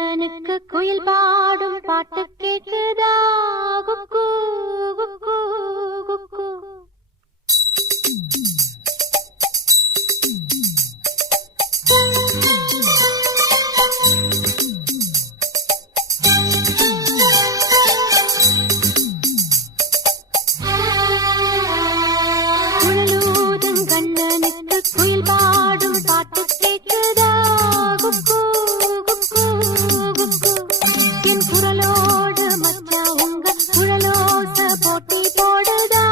கண்ணனுக்கு குயில் பாடும் பாட்டு கேக்குதா? குக்கு குக்கு குக்கு. குழலூதும் கண்ணனுக்கு குயில் பாடும் பாட்டு கேக்குதா? குக்கு குக்கு குக்கு. என் குரலோடு மச்சா உங்க குழலோச போட்டி போடுதா?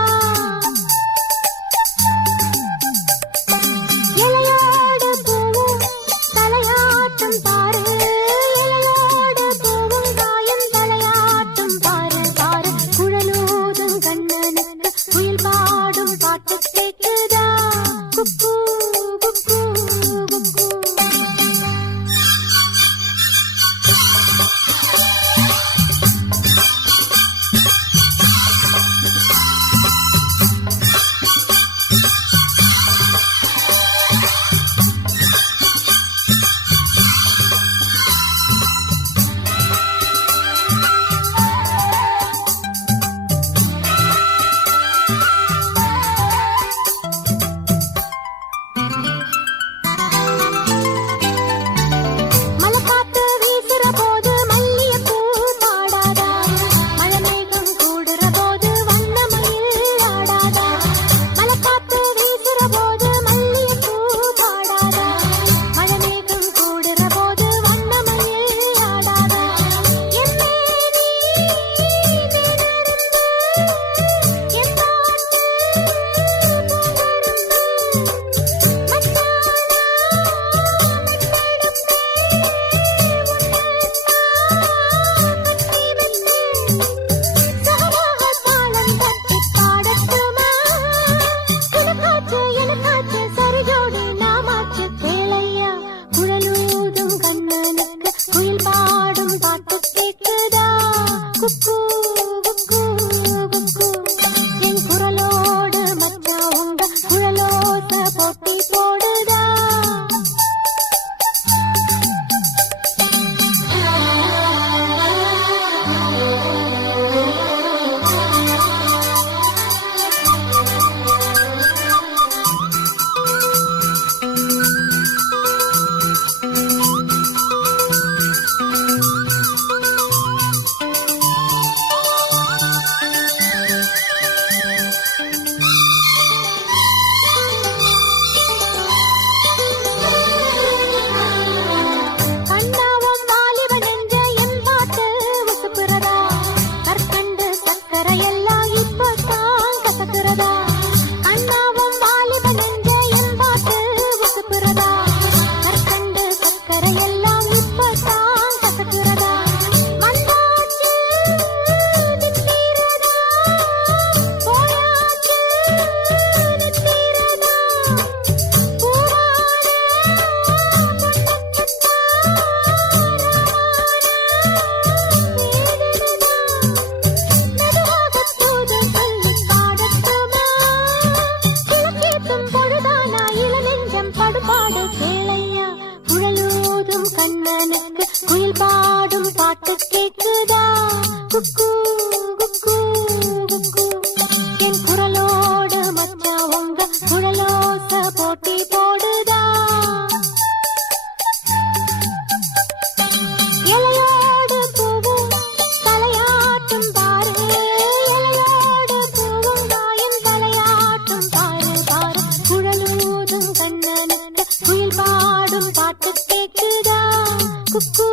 இலையோடு பூவும் தலையாட்டும் பாரு, இலையோடு பூவும் காயும் தலையாட்டும் பாரு பாரு. குழலூதும் கண்ணனுக்கு குயில் பாடும் பாட்டு கேக்குதா? குக்கு குக்கு குக்கு. மலைக்காத்து வீசுற போது மல்லிகைப்பூ பாடாதா? மழைமேகம் கூடுற போது வண்ணமயில் ஆடாதா? மலைக்காத்து வீசுற போது மல்லிகைப்பூ பாடாதா? மழைமேகம் கூடுற போது வண்ணமயில் ஆடாதா? என்னே நீ நினைந்து என் பாட்டு குயில் பாடும் பாட்டு கேக்குதா? குக்கு குக்கு குக்கு. என் குரலோடு மச்சா உங்க குழலோச போட்டி போடுதா? கண்ணாவும் வாலிபன் என்ற என் பாட்டு உசுப்புறதா? கற்கண்டு சக்கரை எல்லாம் இப்பதான் கசக்குறதா? கண்ணாவும் வாலிபன் என்ற என் பாட்டு உசுப்புறதா? கற்கண்டு சக்கரை எல்லாம் இப்பதான் கசக்குறதா? வந்தாச்சு நிற்கிறதா? போயாச்சு நிற்கிறதா? பூவான கண்ணனுக்கு குயில் பாடும் பாட்டு கேக்குதா? குக்கு குக்கு குக்கு. என் குரலோடு மச்சா உங்க குழலோச போட்டி போடுதா? இலையோடு பூவும் தலையாட்டும் பாரு, இலையோடு பூவும் காயும் தலையாட்டும் பாரு பாரு. குழலூதும் கண்ணனுக்கு குயில் பாடும் பாட்டு கேக்குதா? குக்கு